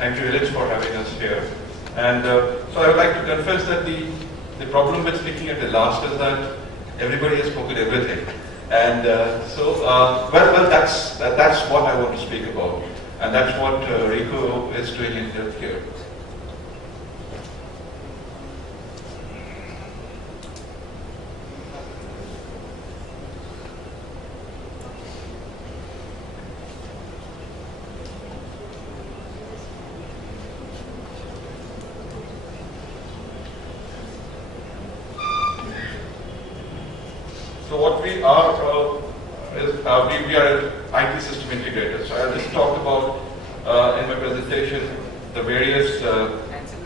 Thank you, Anil, for having us here. And so I would like to confess that the problem with speaking at the last is that everybody has spoken everything. And that's what I want to speak about. And that's what Ricoh is doing in healthcare. So what we are is we are IT system integrators. So I just talked about in my presentation the various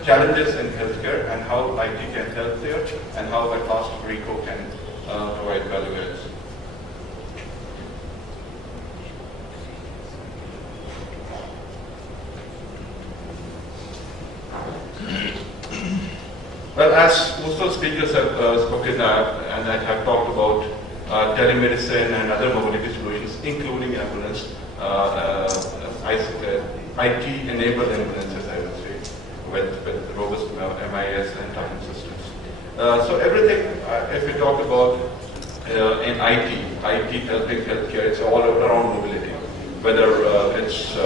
challenges in healthcare and how IT can help there and how at last Ricoh can provide value adds. Well, as most of the speakers have spoken and I have talked about telemedicine and other mobility solutions, including ambulance, IT-enabled ambulances, I would say, with robust MIS and tracking systems. So everything, if we talk about in IT helping healthcare, it's all around mobility, whether it's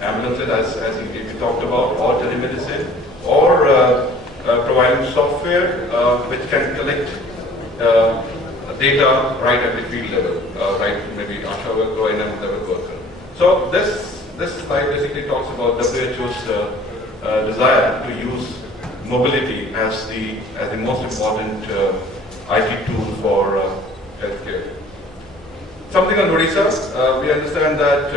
ambulances, as we talked about, or telemedicine, or providing software which can collect data right at the field level, right, maybe ASHA worker or NM level worker. So this slide basically talks about WHO's desire to use mobility as the most important IT tool for healthcare. Something on Odisha, we understand that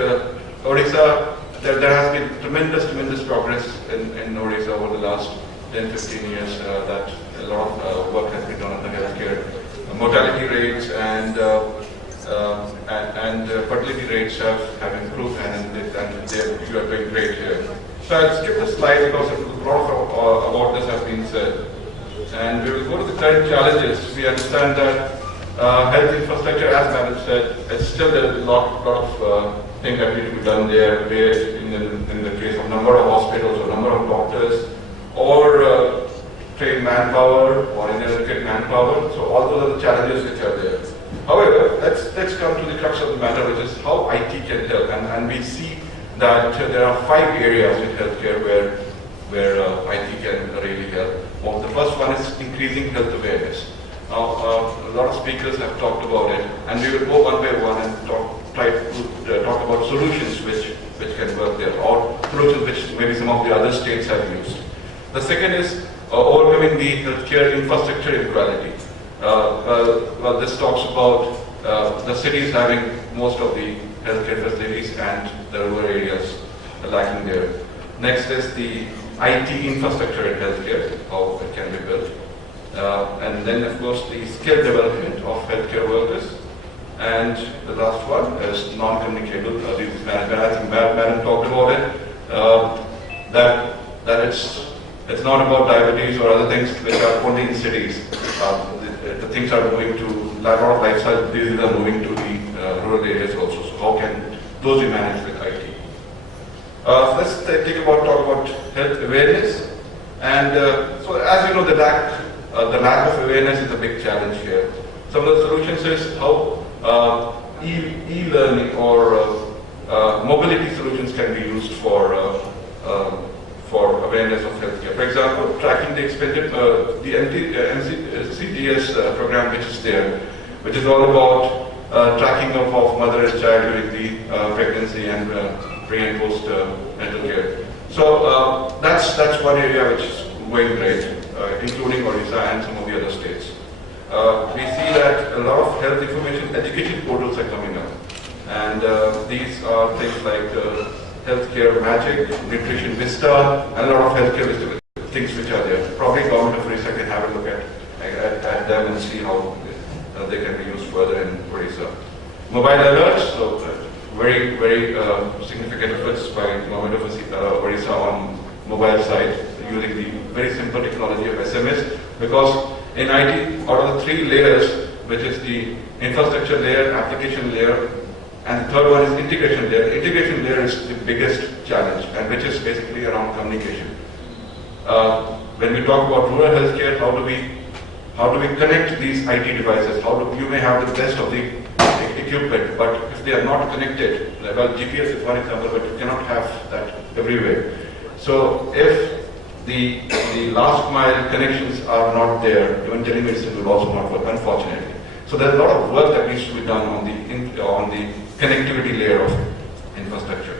Odisha, there has been tremendous progress in Odisha over the last 10-15 years, that a lot of work has been done on the healthcare. Mortality rates and fertility rates have improved, and you are doing great here. So I'll skip the slide because a lot about this has been said. And we will go to the current challenges. We understand that health infrastructure, as Madam said, it's still a lot of things that need to be done there, where in the case of number of hospitals or number of doctors, or trained manpower or inadequate manpower. So all those are the challenges which are there. However, let's come to the crux of the matter, which is how IT can help. And we see that there are 5 areas in healthcare where IT can really help. Well, the first one is increasing health awareness. Now, a lot of speakers have talked about it, and we will go one by one and try to talk about solutions which can work there, or solutions which maybe some of the other states have used. The second is overcoming the healthcare infrastructure inequality. Well, this talks about the cities having most of the healthcare facilities and the rural areas lacking there. Next is the IT infrastructure in healthcare, how it can be built. And then, of course, the skill development of healthcare workers. And the last one is non-communicable disease management. I think Madam talked about it, that it's not about diabetes or other things which are only in cities. The things are moving to, a lot of lifestyle diseases are moving to the rural areas also. So how can those be managed with IT? Let's talk about health awareness. And so as you know, the lack of awareness is a big challenge here. Some of the solutions is how e-learning or mobility solutions can be used for awareness of healthcare. For example, tracking the expended, the CTS program which is there, which is all about tracking of mother and child during the pregnancy and pre and post natal care. So that's one area which is going great, including Odisha and some of the other states. We see that a lot of health information education portals are coming up, and these are things like Healthcare Magic, Nutrition Vista, and a lot of healthcare things which are there. Probably Government of Odisha can have a look at them and see how they can be used further in Odisha. Mobile alerts, so very significant efforts by Government of Odisha on mobile side, using the very simple technology of SMS, because in IT, out of the 3 layers, which is the infrastructure layer, application layer, and the third one is integration layer. Integration layer is the biggest challenge, and which is basically around communication. When we talk about rural healthcare, how do we connect these IT devices? You may have the best of the equipment, but if they are not connected, well, GPS is one example, but you cannot have that everywhere. So if the last mile connections are not there, even telemedicine will also not work, unfortunately. So there's a lot of work that needs to be done on the connectivity layer of infrastructure.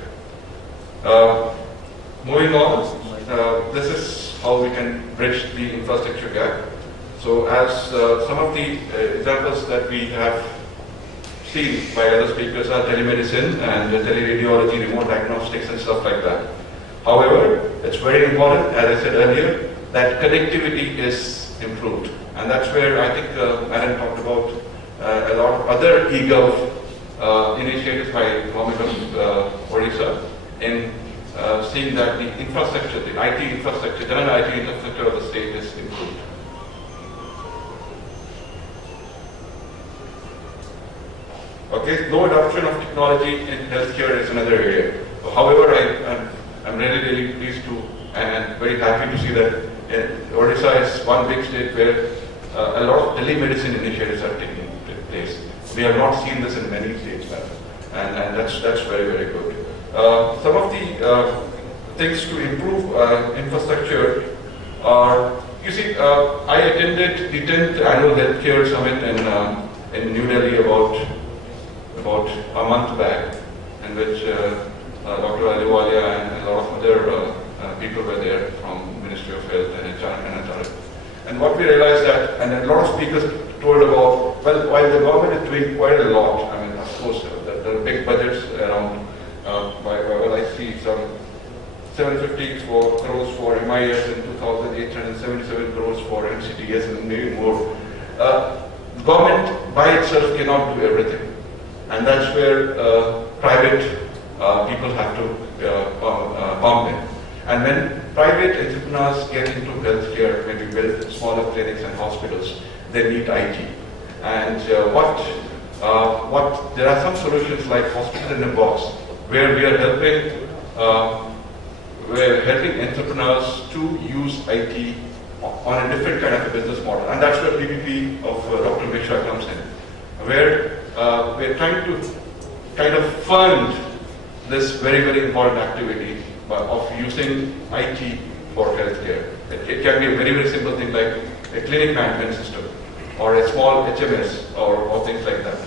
Moving on, this is how we can bridge the infrastructure gap. So as some of the examples that we have seen by other speakers are telemedicine and teleradiology, remote diagnostics and stuff like that. However, it's very important, as I said earlier, that connectivity is improved. And that's where I think Anil talked about a lot of other eGov initiatives by government of Odisha in seeing that the infrastructure, the IT infrastructure, general IT infrastructure of the state is improved. Okay, low adoption of technology in healthcare is another area. However, I'm really pleased to and very happy to see that Odisha is one big state where a lot of telemedicine initiatives are taking place. We have not seen this in many states, and that's very good. Some of the things to improve infrastructure are, you see, I attended the 10th annual healthcare summit in New Delhi about a month back, in which Dr. Aliwalia and a lot of other people were there from Ministry of Health and HR and HR. And what we realized that, and a lot of speakers told about, well, while the government is doing quite a lot, I mean, of course, there are big budgets around, well, I see some 750 crores for MIS and 2,877 crores for MCTS and maybe more. Government by itself cannot do everything. And that's where private people have to pump in. And when private entrepreneurs get into healthcare, maybe build smaller clinics and hospitals, they need IT. And there are some solutions like Hospital in a Box, where we are helping entrepreneurs to use IT on a different kind of a business model. And that's where PPP of Dr. Mishra comes in, where we're trying to kind of fund this very important activity of using IT for healthcare. It can be a very simple thing like a clinic management system or a small HMS or things like that.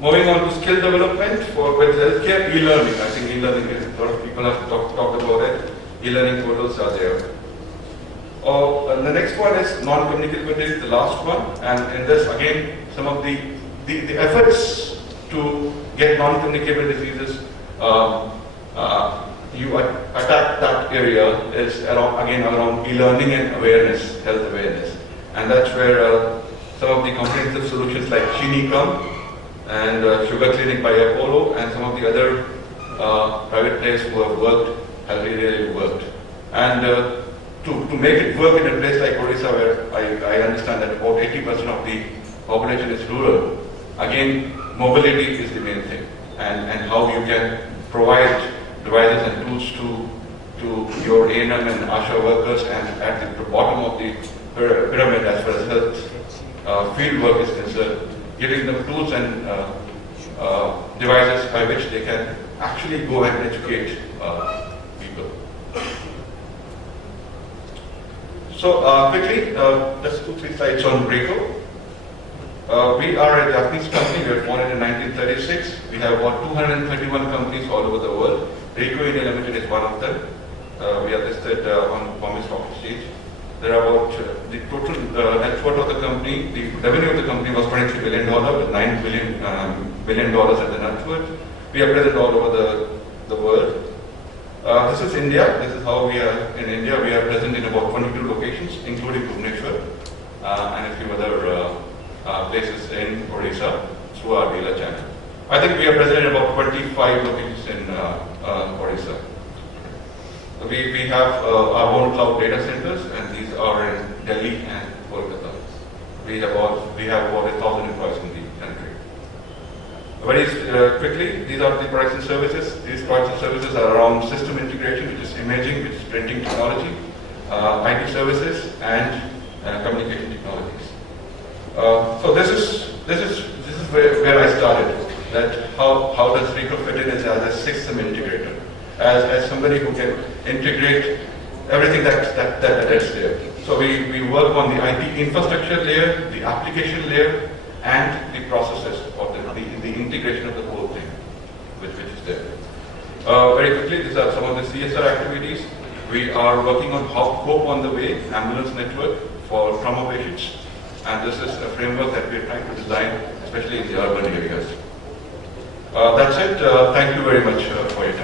Moving on to skill development with healthcare, e-learning. I think e-learning, a lot of people have talked about it. E-learning portals are there. The next one is non-communicability, the last one, and in this again some of the efforts to get non-communicable diseases, you attack that area is around e-learning and awareness, health awareness, and that's where some of the comprehensive solutions like Chini come and Sugar Clinic by Apollo and some of the other private players who have worked have really worked. And to make it work in a place like Odisha, where I understand that about 80% of the population is rural, again, mobility is the main thing, and how you can provide devices and tools to your A&M and ASHA workers, and at the bottom of the pyramid as far as health field work is concerned, giving them tools and devices by which they can actually go and educate people. So quickly, just 2-3 slides on Ricoh. We are a Japanese company. We were founded in 1936. We have about 231 companies all over the world. Ricoh India Limited is one of them. We are listed on Bombay Stock Exchange. There are about the total net worth of the company. The revenue of the company was $23 billion with $9 billion at the net worth. We are present all over the world. This is India. This is how we are in India. We are present in about 22 locations, including Bhubaneswar and a few other places in Odisha through our dealer channel. I think we are present in about 25 locations in Odisha. We have our own cloud data centers, and these are in Delhi and Kolkata. We have about 1,000 employees in the country. Very quickly, these are the products and services. These products and services are around system integration, which is imaging, which is printing technology, IT services, and communication technologies. So this is where I started. That how does Ricoh fit in as a system integrator, as somebody who can integrate everything that's there. So we work on the IT infrastructure layer, the application layer, and the processes or the integration of the whole thing, which is there. Very quickly, these are some of the CSR activities. We are working on Hope on the Way ambulance network for trauma patients, and this is a framework that we are trying to design, especially in the urban areas. That's it. Thank you very much for your time.